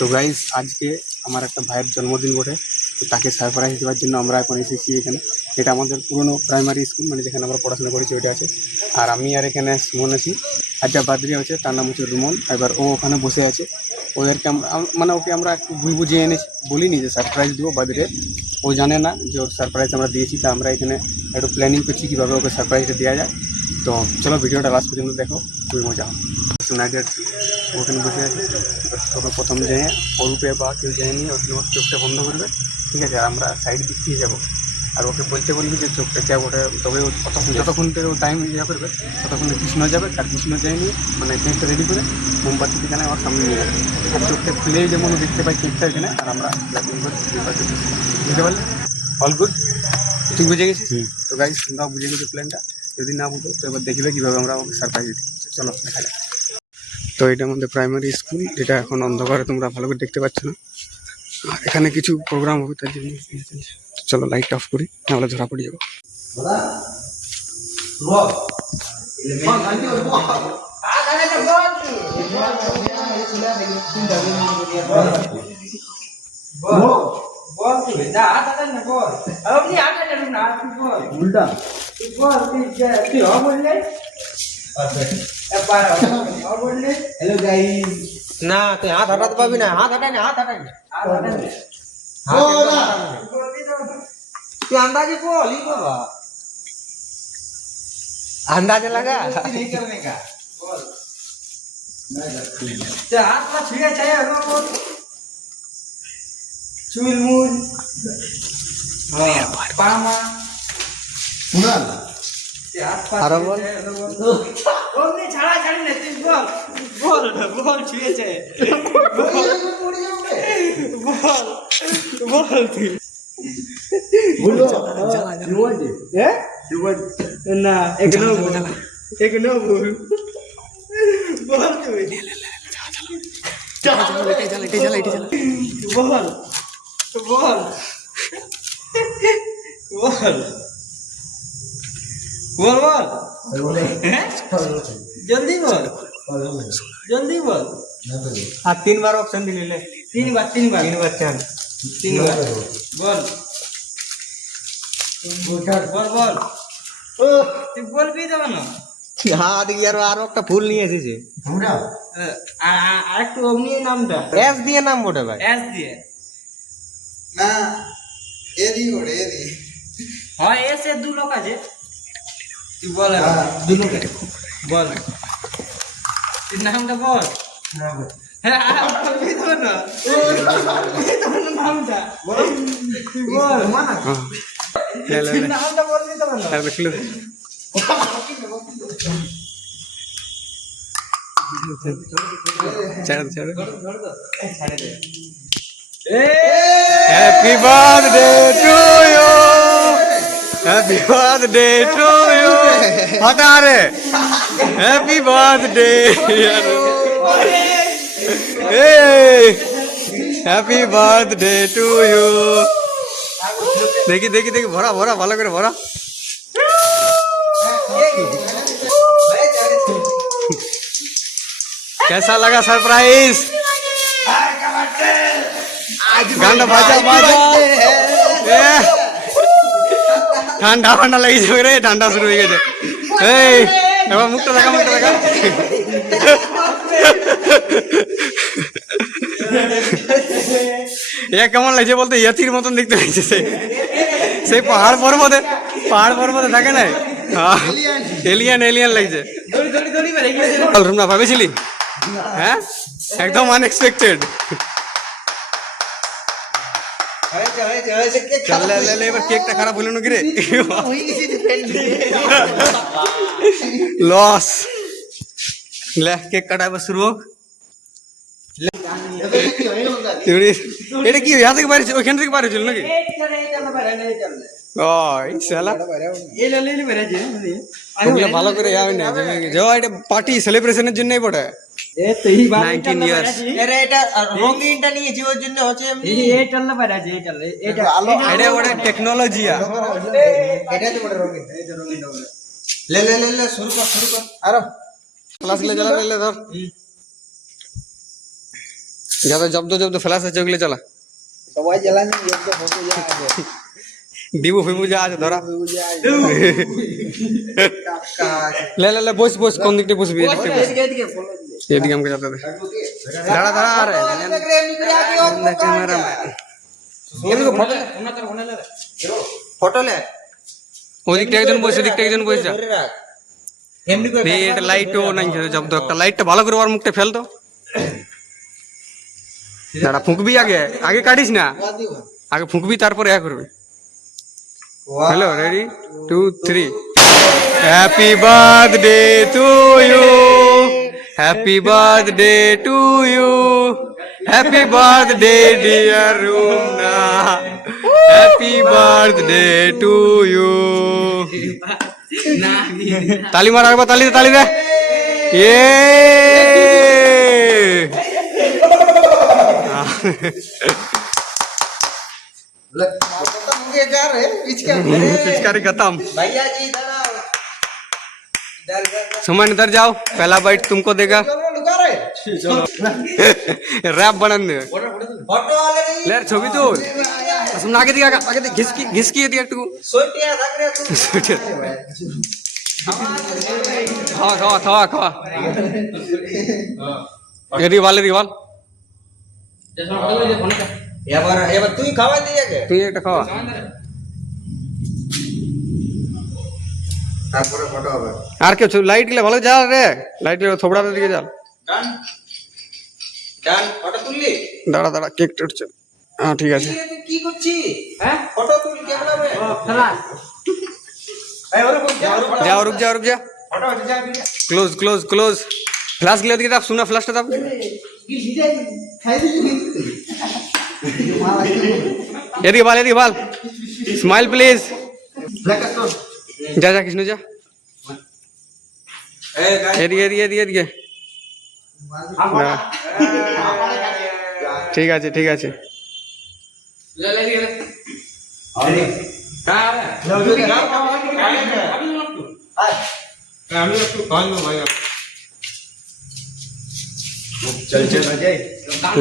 তো গাইস আজকে আমার একটা ভাইয়ের জন্মদিন বটে, তো তাকে সারপ্রাইজ দেওয়ার জন্য আমরা এখন এসেছি এখানে। এটা আমাদের পুরনো প্রাইমারি স্কুল, মানে যেখানে আমরা পড়াশোনা করেছি ওইটা আছে। আর আমি আর এখানে সুমন আছি, আর যা বাদরি আছে তার নাম হচ্ছে রুমন। এবার ও ওখানে বসে আছে। ওদেরকে মানে ওকে আমরা একটু ভুল বুঝিয়ে এনেছি, বলিনি যে সারপ্রাইজ দেবো বার্থডে। ও জানে না যে ওর সারপ্রাইজ আমরা দিয়েছি। তা আমরা এখানে একটু প্ল্যানিং করছি কীভাবে ওকে সারপ্রাইজটা দেওয়া যায়। তো চলো ভিডিওটা লাস্ট পর্যন্ত দেখো, খুবই মজা হবে। ইউনাইটেড ওখানে বসে আছে। তোকে প্রথম যেয়ে ওরূপে বা কেউ যায়নি, ওর চোখটা বন্ধ করবে, ঠিক আছে? আর আমরা সাইড দিক দিয়ে যাবো, আর ওকে বলতে বলবি যে চোখটা কে ওটা, তবে যতক্ষণ থেকে ও টাইম ইয়ে করবে ততক্ষণে কৃষ্ণ যাবে। আর কৃষ্ণ যায়নি মানে কেকটা রেডি করে মোমবাতি এখানে আমার সামনে নিয়ে যাবে। আর চোখটা খুলেই যেমন দেখতে পাই কেকটা এখানে, আর আমরা বুঝতে পারলি? অল গুড, তুই বুঝে গেছিস? তো গাইস তোমরাও বুঝে গেছো প্ল্যানটা। যদি না বুঝো তো এবার দেখবে কীভাবে আমরা ওকে সারপ্রাইজ দিই। চলো দেখা যাক। তো এটা আমাদের প্রাইমারি স্কুল, যেটা এখন অন্ধকারে তোমরা ভালো করে দেখতে পাচ্ছ না। আর এখানে কিছু প্রোগ্রাম হবে তার জন্য চলো লাইট অফ করি, নাহলে ধরা পড়ে যাবো। हेलो गाइस ना तो हाथ हटाते पाबी ना हाथ हटाने तू अंदाजे बोल ही बाबा अंदाजे लगा नहीं करने का बोल ते हाथ में छिड़े चाहिए रो बोल चुल मुल पामा सुनाल अरे बोल बोलने छाड़ा छाड़ी नहीं तुम बोल बोल छुए छे बोल तू बोलो जुवन जी जुवन ना एक नो बोल बोल तू बोल जल्दी बोल हाँ 3 बार ऑप्शन दिले ले 3 बार चांद 3 बार बोल बोल তুই বলবি তো না হ্যাঁ দেখি আর একটা ফুল নিয়ে এসেছে আমরা আর একটু অমনি নামটা এস দিয়ে নাম বটে ভাই এস দিয়ে না এ দি বটে এ দি হ্যাঁ এস এর দু লোক আছে তুই বল দু লোক বল তুই নামটা বল হ্যাঁ বলবি তো না নামটা বল তুই বল নামটা বলবি তো না দেখলো happy birthday to you happy birthday to you हटा रे happy birthday happy birthday to you देखी देखी देखी भरा भरा भालो करे भरा कैसा लगा सरप्राइज गाना बाजा बाजा ঠান্ডা ঠান্ডা লেগেছে রে ঠান্ডা শুরু হয়ে গেছে এই এবার মুখটা দেখা এ কেমন লাগছে বলতে ইয়তির মতন দেখতে লাগছে সেই পাহাড় পর্বতে থাকে না এলিয়ান লাগছে তোমরা ভাবেছিলি হ্যাঁ একদম আনএক্সপেক্টেড এবার কেকটা খারাপ হলো নাকি রে লস কেক কাটা এবার শুরু হোক এটা কি यहाँ থেকে বাইরে ওইখান থেকে বাইরে ছিল নাকি ভালো করে যাবে না এটা পার্টি সেলিব্রেশনের জন্যই বটে 19 ইয়ার্স এর এটা রঙিনটা নিয়েছি ওর জন্য হচ্ছে এটা না পারে আছে এটা বড় টেকনোলজি এটা তো বড় রঙিন এটা রঙিন ले शुरू कर अरे क्लास ले चला ले धर যাতে জব্দ জব্দ ফ্ল্যাশ আছে ওগুলো চালা। সবাই জ্বালানি একদম হবে যা আছে দিবু ফিবু যা আছে ধরা। টাকা আছে লে লে লে বস বস, কোন দিকটা বসবি? এদিকে বস। এদিকে ফলো দিয়ে এদিকে আমাকে যেতে দে। দাঁড়া দাঁড়া আরে ক্যামেরা এদিকে ফটো ফটো লে ওই দিকটা একজন বসে, ওদিকটা একজন বসে যা। ধরে রাখ এমনি করে এই এটা লাইটও নাই জব্দ, একটা লাইটটা ভালো করে ওর মুখটা ফেল তো। দাঁড়া ফুঁকবি, আগে আগে কাটিস না, আগে ফুঁকবি তারপরে এ করবি। Hello, ready 2 3। Happy birthday to you, happy birthday to you, happy birthday dear Rumna, happy birthday to you. তালি মার একবার, তালি দে, তালি দে। ইয়ে फोटो मुझे जा रहे इसका पिचकारी खत्म। भैया जी इधर आओ इधर इधर सुमन इधर जाओ, पहला बाइट तुमको देगा। लुका रहे रैप बनन दे। फोटो वाले नहीं ले छवि तो सुन आगे दिया, आगे दे, घिसकी घिसकी दिया तू। सोटिया लग रहे तू खावा खावा खावा खावा। ये रिवाल रिवाल এবার তুই খাওয়া দিয়ে গে তুই একটা খাওয়া। তারপরে ফটো হবে আর কেউ লাইট গুলো ভালো জ্বাল রে, লাইট গুলো থোবড়া দিকে জ্বাল। ডান ডান ফটো তুললি দাঁড়া দাঁড়া, কেক উঠছে। হ্যাঁ ঠিক আছে। তুই কি করছিস হ্যাঁ ফটো তুল ক্যামেরা মে খালাস এই ওরে বল যা যাও, रुक जा रुक जा। ফটো হচ্ছে যা দিকে क्लोज क्लोज क्लोज। फ्लैश गिला दिखे दाब, सुना फ्लैश दाब। কি ভিজে খাই দিলি ये बाल स्माइल प्लीज। जा जा कृष्ण जा। এদিকে ঠিক আছে ঠিক আছে।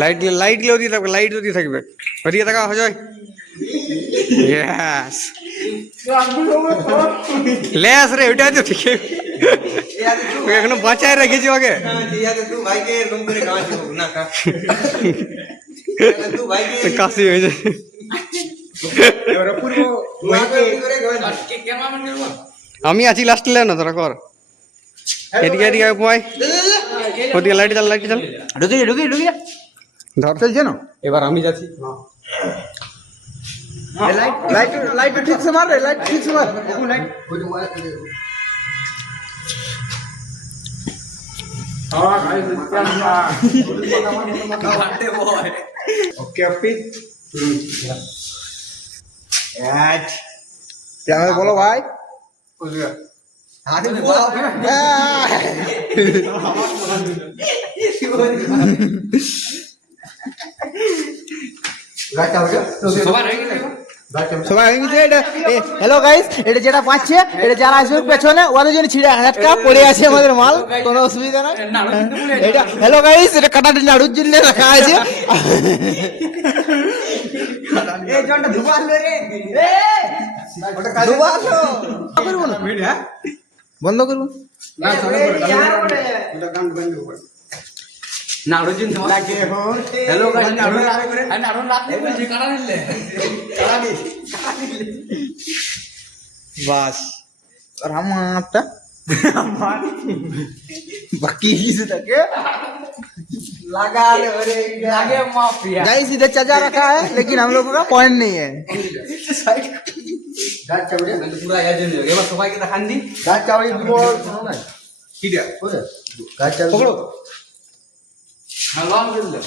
লাইট লাইট গুলো দিয়ে থাকবে, লাইট দিয়ে থাকবে। ওদিকে থাকা হয়ে যায়। ইয়েস লেস রে, ওইটা তো ঠিক। এখনো বাঁচায় রেখেছি ওকে। তুই ভাইকে এরকম করে খাওয়াচ্ছ না কা তুই ভাইকে কাশি হয়ে যায়। এবারে পূর্ব ভাইকে করে খাওয়াচ্ছ আমি আছি লাস্টে, লে না তোরা কর। এদিকে এদিকে পয়, ওদিকে লাইট চাল, লাইট চাল। ঢুকি ধর চলছে না এবার আমি যাচ্ছি। लाइट लाइट ठीक से मार रहे लाइट ठीक से मार लाइट ओके अपी क्या मैं बोलो भाई आगे बोलो সবাই হয়ে গেছে এটা হ্যালো গাইস, এটা যেটা পাচ্ছে এটা যারা আসবে পেছনে ওদের জন্য ছিড়ে হাতটা পড়ে আছে আমাদের মাল, কোনো অসুবিধা নাই। এটা হ্যালো গাইস, এটা কাটাটি নাড়ুর জন্য রাখা আছে। এই জনটা ধুবাল রে ওটা কাজ ধুবালো করব না বন্ধ করব না চালু করে এটা গান বন্ধ করে নাড়ুর জন্য লাগে হ্যালো গাইস নাড়ুর রাখে করে নাড়ুর রাখলে বলছি কাটা দিলে বাস আর আমারটা আমার बाकी किसी तक लगा ले लगे माफिया गाइस इधर चाचा रखा है लेकिन हम लोगों का पॉइंट नहीं है गाछ चावड़ी पूरा याद नहीं ये बात सबाई के दिखान दी गाछ चावड़ी बोल सुनो ना ठीक है गाछ चावड़ी पकड़ो हेलो कर ले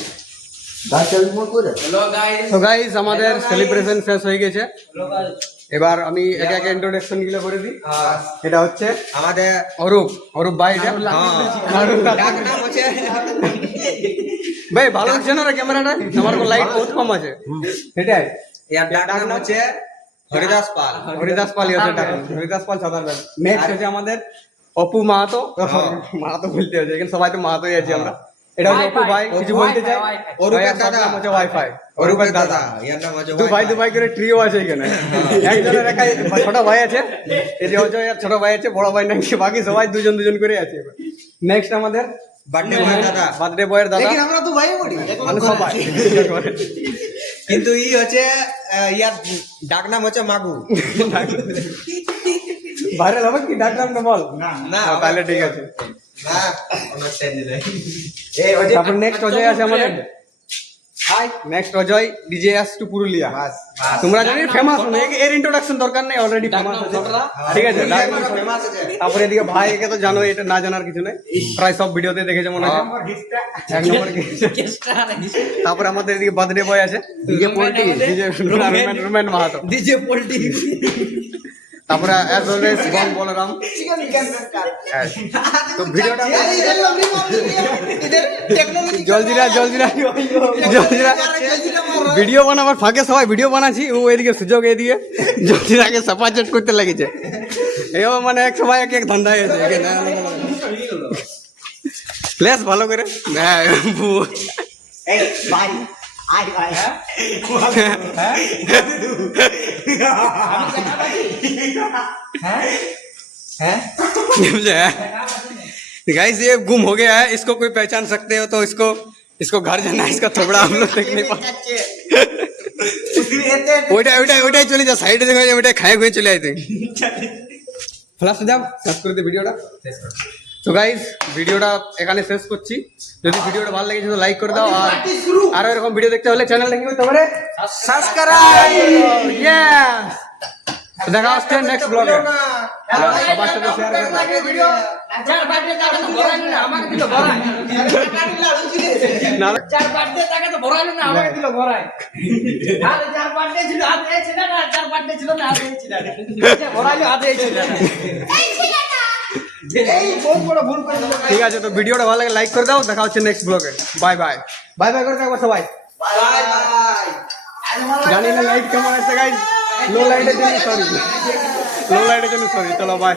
गाछ चावड़ी बोल করে हेलो गाइस। তো গাইস আমাদের সেলিব্রেশন শেষ হয়ে গেছে। हेलो गाइस এবার আমি একে একে ইন্ট্রোডাকশন গুলো করে দিই। এটা হচ্ছে আমাদের অরূপ, অরূপ ভাই। এটা ডাক নাম আছে ভাই ভালো হচ্ছে না ক্যামেরাটা, আমার কোন লাইট বহুত কম আছে। এটাই यार डाक नाम আছে হরিদাস পাল। হরিদাস পাল আছে ডাক, হরিদাস পাল সাধারণ। নেক্সট হচ্ছে আমাদের অপু মাহাতো, মাহাতো বলতে আছে এখানে সবাই তো মাহাতোই আছি আমরা। এটা হচ্ছে অপু ভাই, কিছু বলতে চাই? অরূপের ভাইয়ের সব দাদা। নাম হচ্ছে ওয়াইফাই, অরূপের দাদা। ইয়ার নাম আছে দু ভাই করে ট্রিও আছে এখানে। একজনের একা ছোট ভাই আছে, এই যে হচ্ছে এর ছোট ভাই আছে, বড় ভাই নাকি, বাকি সবাই দুজন দুজন করে আছে। নেক্সট আমাদের বার্থডে বয় দাদা। বার্থডে বয়ের দাদা, আমরা তো ভাই বলি মানে সবাই। কিন্তু ই হচ্ছে ইয়ার ডাক নাম হচ্ছে মাগু। ভাইরাল হবে কি ডাক নামটা বল? না তাহলে ঠিক আছে। না আন্ডারস্ট্যান্ড নাই। তারপর নেক্সট অজয় আছে আমাদের। Hi, next Ajay, DJ S to Purulia. তোমরা জানি ফেমাস, এর ইন্ট্রোডাকশন দরকার নেই, অলরেডি ফেমাস আছে, ঠিক আছে। ফেমাস আছে। তারপরে এদিকে ভাইকে তো জানো, এটা না জানার কিছু নেই, প্রায় সব ভিডিওতে দেখেছে মনে হয়, এক নম্বর। তারপরে আমাদের এদিকে বার্থডে বয় আছে, DJ poultry, DJ Romain Mahato, DJ poultry. তারপরে অ্যাজ অলওয়েজ বং বলরাম। তো ভিডিওটা জলজিরা ভিডিও বানাবার ফাঁকে সবাই ভিডিও বানাচ্ছি, ও এদিকে সুযোগ এদিকে জলজিরাকে সাপাচট করতে লেগেছে। এও মানে এক সবাই এক এক ধান্দা হয়েছে লেস ভালো করে। হ্যাঁ गाइस ये गुम हो गया है, इसको कोई पहचान सकते हो तो इसको घर जाना है, इसका थोबड़ा हम लोग देख नहीं पाते। ওইটাই চলে যা, সাইডে দেখো ওইটাই খায় খুঁয়ে চলে আইতে। ফ্লাশ দাও, শেষ করে দে ভিডিওটা। তো গাইস ভিডিওটা এখানে শেষ করছি। যদি ভিডিওটা ভালো লেগেছে তো লাইক করে দাও, আর আরো এরকম ভিডিও দেখতে হলে চ্যানেলটা কি করতে পারে? সাবস্ক্রাইব। ইয়েস, দেখা হচ্ছে নেক্সট ব্লগে। সবার সাথে শেয়ার করে দাও। চার বার্থডে টাকা তো ভরাইলো না, আমাকে দিল ভরাই। না চার বার্থডে টাকা তো ভরাইলো না, আমাকে দিল ভরাই। আরে চার বার্থডে ছিল, হাতে এই ছিল না, চার বার্থডে ছিল না, হাতে এই ছিল না। ভরাইলো, হাতে এই ছিল না। এই বহুত বড় ভুল করে দিল। ঠিক আছে, তো ভিডিওটা ভালো লাগে লাইক করে দাও, দেখা হচ্ছে নেক্সট ব্লগে। বাই বাই, বাই বাই করে থাকবো সবাই। Bye bye. জানি না লাইট কেমন আছে গাইস, লো লাইটের জন্য সরি, চলো বাই।